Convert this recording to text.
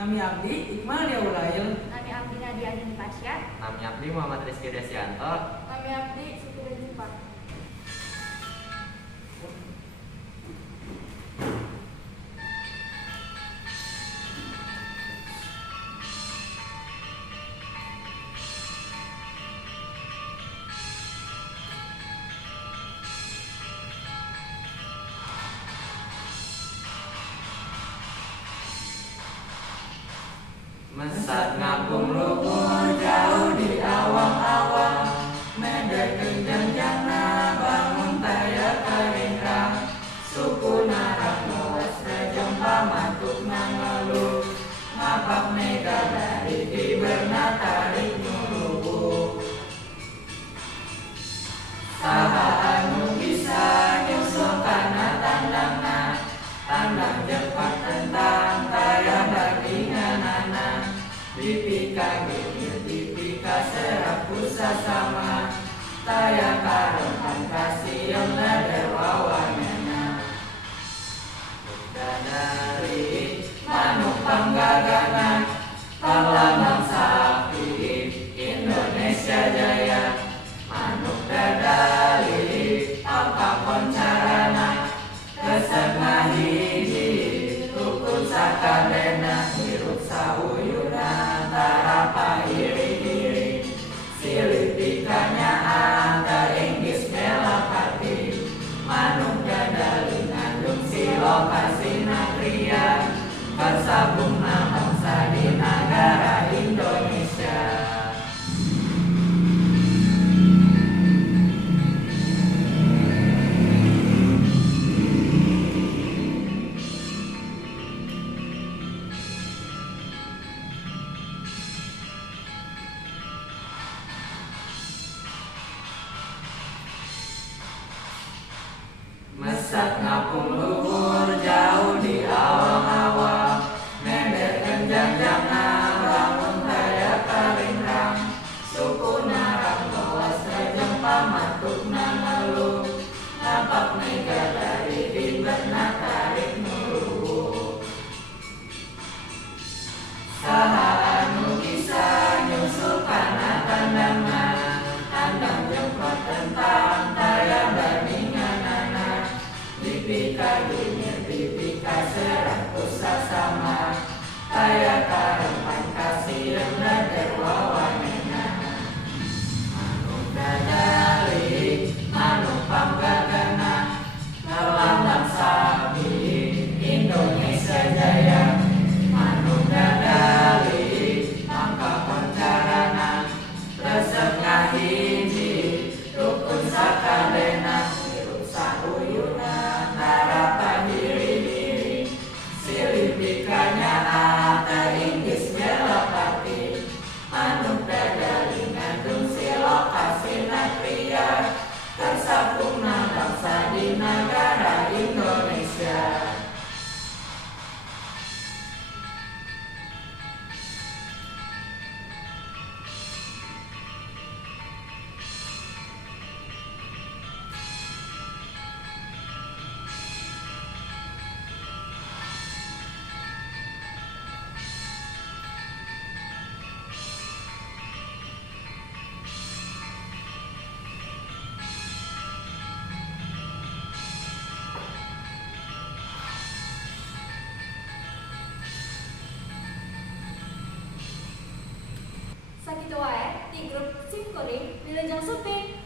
Nami abdi Iqmal Diaulail. Nami abdi Nadia Dini Pasya. Nami abdi Muhammad Rizky Desianto. Nami abdi Siti Rizifah. Mesat ngapung luhur jauh di awang-awang, medek kenjang jana bangun taya kalingrang, suku narang luas rejong pamatuk nangeluh, ngapak mega dari di bernatarik nulubu. Saha anu bisa nyusul kana tandangna, tandang jepak tentang taya bandinganana. Dipika gini, dipika serap pusat sama, taya karempan kasih yang ledewawanena. Dadari manuk panggaganan, perlambang sapi Indonesia Jaya. Manuk dadali apa koncarana, resep ngahiji rukun sakabena, hirup sauyuna tarapa iri-iri, silih pikanya anta inggis melapati. Manuk dadali ngandung silokasi natria, kasabungna bangsa di negara Indonesia. Mesat ngapung luhur jauh di awang-awang, medek kenjang jana bangun taya kalingrang, suku narang luas rejeng pamatuk nangeluh, ngapak mega dari di bernatarik nulubu. Saha anu bisa nyusul kana tandangna, tandang jemput tentang taya bandinganana. Dipika dunia, dipika serat pusat sama, taya karempan kasih yang ledewawanena. Manuk dadali, manuk panggagana, perlambang sapi Indonesia Jaya. Manuk dadali, angka koncarana, resep ngahiji rukun sakabena, hirup sauyuna narapa diri-diri, silih pikanya ata inggis melapati. Manuk dadali ngandung silokasi natria, tersapungna bangsa di negara Indonesia. Sakitu wae ti grup simkuring wilujeng suping.